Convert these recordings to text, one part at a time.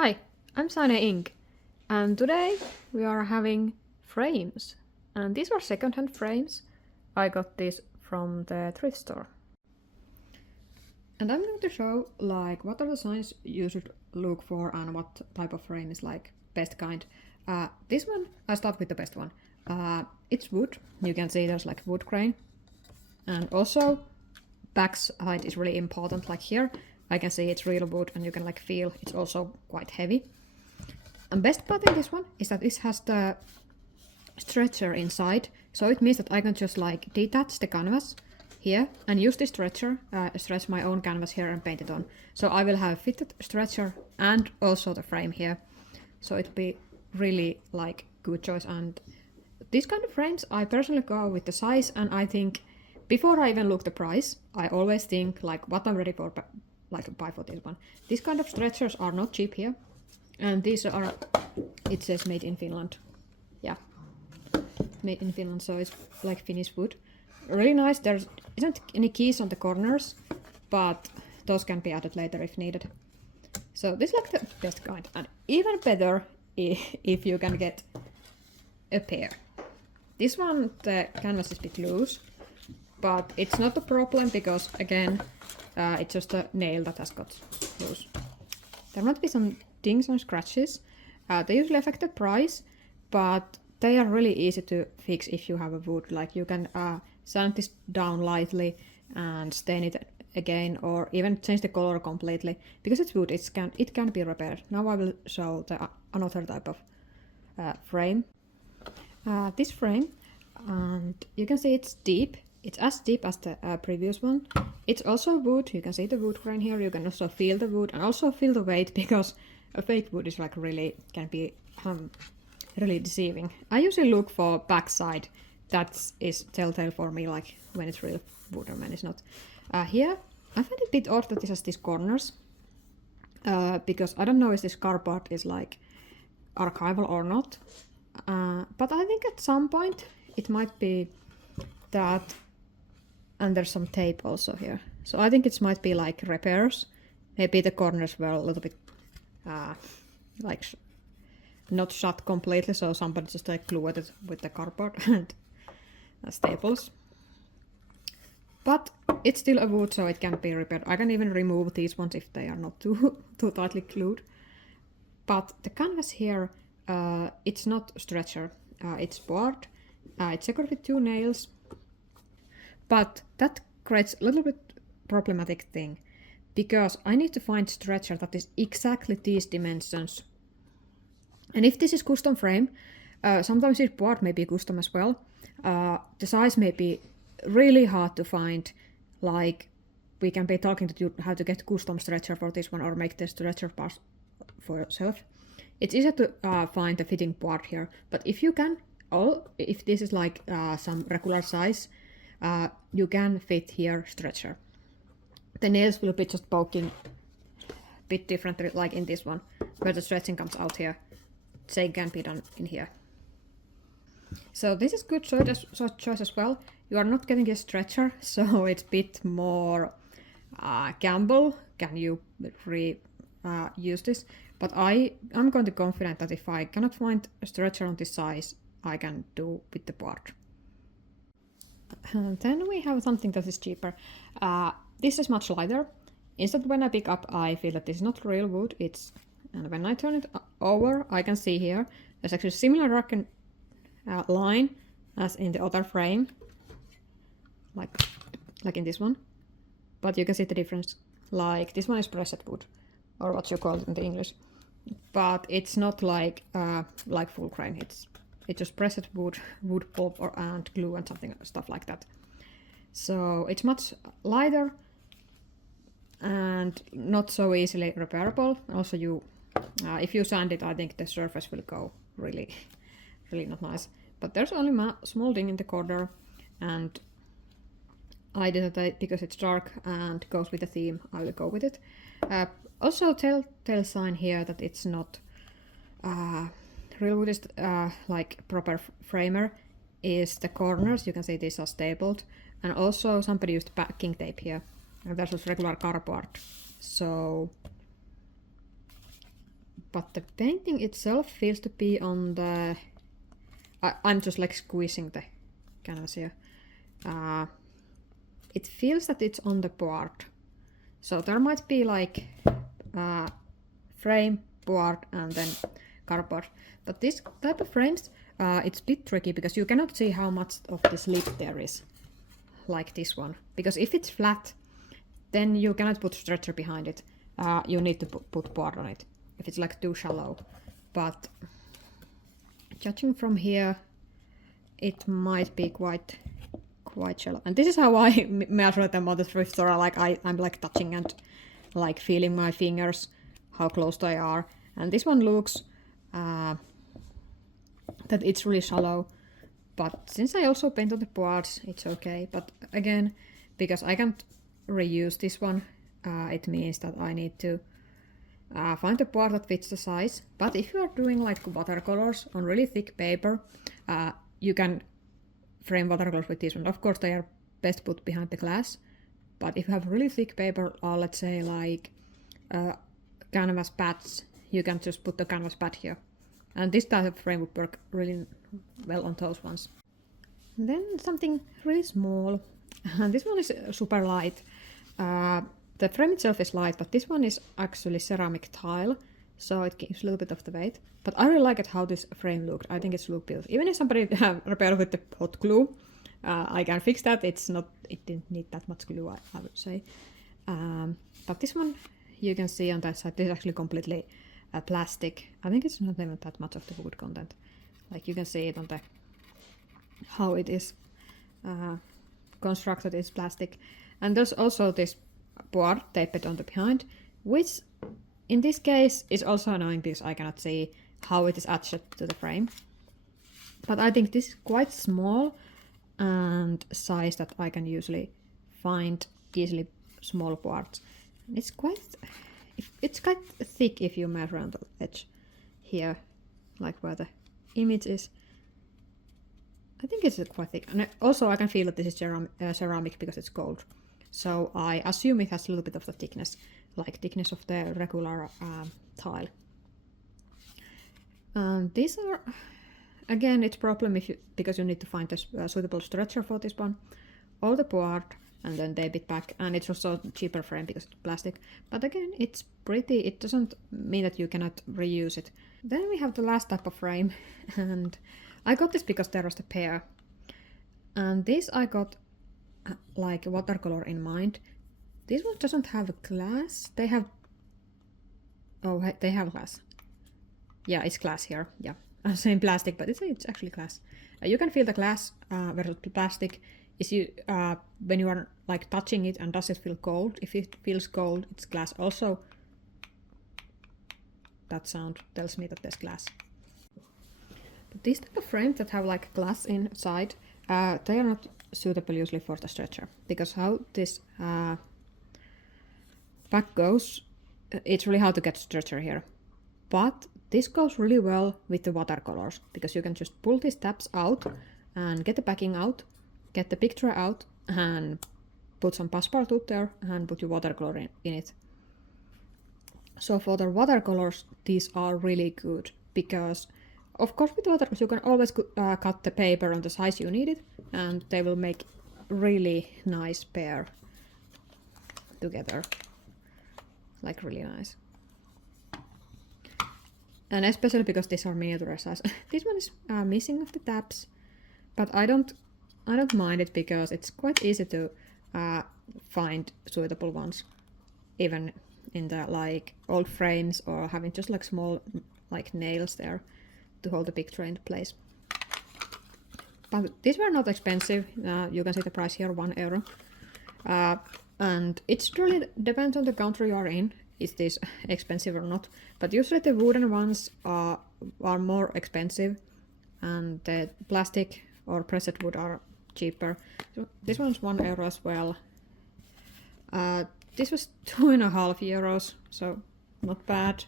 Hi, I'm Cyaneink, and today we are having frames. And these are second-hand frames. I got these from the thrift store. And I'm going to show what are the signs you should look for and what type of frame is best kind. This one, I start with the best one. It's wood. You can see there's wood grain. And also back's height is really important. Like here, I can see it's real wood and you can feel it's also quite heavy. And best part in this one is that this has the stretcher inside. So it means that I can just detach the canvas here and use this stretcher, stretch my own canvas here and paint it on. So I will have a fitted stretcher and also the frame here. So it'll be really good choice. And these kind of frames, I personally go with the size, and I think before I even look the price, I always think what I'm ready for, to buy for this one. These kind of stretchers are not cheap here, and these are, it says made in Finland. Yeah, made in Finland, so it's Finnish wood. Really nice. There isn't any keys on the corners, but those can be added later if needed. So this is the best kind, and even better if you can get a pair. This one, the canvas is a bit loose, but it's not a problem because again, it's just a nail that has got loose. There might be some dings and scratches. They usually affect the price, but they are really easy to fix if you have a wood. You can sand this down lightly and stain it again, or even change the color completely. Because it's wood, it can be repaired. Now I will show another type of frame. This frame, and you can see it's deep. It's as deep as the previous one. It's also wood. You can see the wood grain here. You can also feel the wood and also feel the weight, because a fake wood is really can be really deceiving. I usually look for backside. That is telltale for me, when it's real wood or when it's not. Here, I find it a bit odd that this has these corners, because I don't know if this cardboard is archival or not. But I think at some point it might be that, and there's some tape also here. So I think it might be repairs. Maybe the corners were a little bit not shut completely, so somebody just glued it with the cardboard and staples. But it's still a wood, so it can be repaired. I can even remove these ones if they are not too tightly glued. But the canvas here, it's not stretcher, it's board. It's secured with 2 nails, but that creates a little bit problematic thing, because I need to find stretcher that is exactly these dimensions. And if this is custom frame, sometimes this board may be custom as well. The size may be really hard to find. We can be talking to you how to get custom stretcher for this one, or make the stretcher parts for yourself. It's easy to find the fitting part here, but if you can, if this is some regular size, you can fit here stretcher. The nails will be just poking a bit differently, like in this one, where the stretching comes out here. Same can be done in here. So this is good choice as well. You are not getting a stretcher, so it's a bit more gamble. Can you use this? But I'm going to be confident that if I cannot find a stretcher on this size, I can do with the board. And then we have something that is cheaper. This is much lighter. Instead, when I pick up, I feel that this is not real wood. And when I turn it over, I can see here there's actually a similar line as in the other frame, like in this one. But you can see the difference. This one is pressed wood, or what you call it in the English. But it's not like full grain. It's just pressed wood pulp and glue and stuff like that. So it's much lighter and not so easily repairable. Also, if you sand it, I think the surface will go really, really not nice. But there's only a small ding in the corner, and I decided because it's dark and goes with the theme, I will go with it. Also, telltale sign here that it's not real wood is proper framer is the corners. You can see these are stapled, and also somebody used backing tape here. And that was regular cardboard. So but the painting itself feels to be on the... I'm just like squeezing the canvas here. It feels that it's on the board. So there might be like frame, board, and then cardboard. But this type of frames, it's a bit tricky because you cannot see how much of this lip there is, like this one. Because if it's flat, then you cannot put stretcher behind it. You need to put board on it if it's like too shallow. But judging from here, it might be quite shallow. And this is how I measure them on the thrift store. Like I'm like touching and like feeling my fingers, how close they are. And this one looks that it's really shallow. But since I also paint on the boards, it's okay. But again, because I can't reuse this one, it means that I need to find a board that fits the size. But if you are doing like watercolors on really thick paper, you can frame watercolors with this one. Of course, they are best put behind the glass. But if you have really thick paper, or let's say like canvas pads, you can just put the canvas pad here. And this type of frame would work really well on those ones. And then something really small. And this one is super light. The frame itself is light, but this one is actually ceramic tile, so it gives a little bit of the weight. But I really like it how this frame looks. I think it's look beautiful. Even if somebody repaired with the hot glue, I can fix that. It didn't need that much glue, I would say. But this one, you can see on that side, this is actually completely plastic. I think it's not even that much of the wood content. Like you can see it on the how it is constructed is plastic. And there's also this board taped on the behind, which in this case is also annoying because I cannot see how it is attached to the frame. But I think this is quite small and size that I can usually find easily small boards. It's quite thick if you measure on the edge here, like where the image is. I think it's quite thick. And also I can feel that this is ceramic because it's gold. So I assume it has a little bit of the thickness, like thickness of the regular tile. These are, again, it's a problem because you need to find a suitable stretcher for this one, or the board, and then tape it back. And it's also a cheaper frame because it's plastic. But again, it's pretty. It doesn't mean that you cannot reuse it. Then we have the last type of frame, and I got this because there was a pair. And this I got like watercolor in mind. This one doesn't have a glass. They have glass. Yeah, it's glass here. Yeah, I'm saying plastic, but it's actually glass. You can feel the glass versus plastic. Is when you are like touching it, and does it feel cold? If it feels cold, it's glass. Also, that sound tells me that there's glass. But these type of frames that have like glass inside, they are not suitable usually for the stretcher, because how this back goes, it's really hard to get stretcher here. But this goes really well with the watercolors, because you can just pull these tabs out and get the backing out, get the picture out, and put some passepartout there and put your watercolor in it. So for the watercolors, these are really good, because of course with watercolors you can always cut the paper on the size you need it, and they will make really nice pair together, like really nice. And especially because these are miniature size. This one is missing of the tabs, but I don't mind it because it's quite easy to find suitable ones, even in the like old frames, or having just like small like nails there to hold the picture into place. But these were not expensive. You can see the price here, €1. And it really depends on the country you are in, is this expensive or not. But usually the wooden ones are more expensive, and the plastic or pressed wood are cheaper. So this one's €1 as well. This was €2.50, so not bad.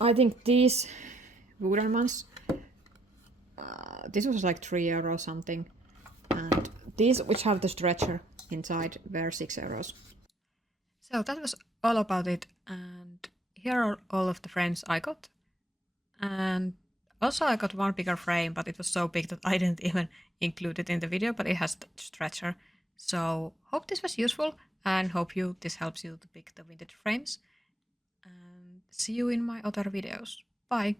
I think these wooden ones, this was like €3 something, and these which have the stretcher inside were €6. So that was all about it, and here are all of the frames I got. And also I got one bigger frame, but it was so big that I didn't even include it in the video, but it has the stretcher. So hope this was useful and hope this helps you to pick the vintage frames. And see you in my other videos. Bye!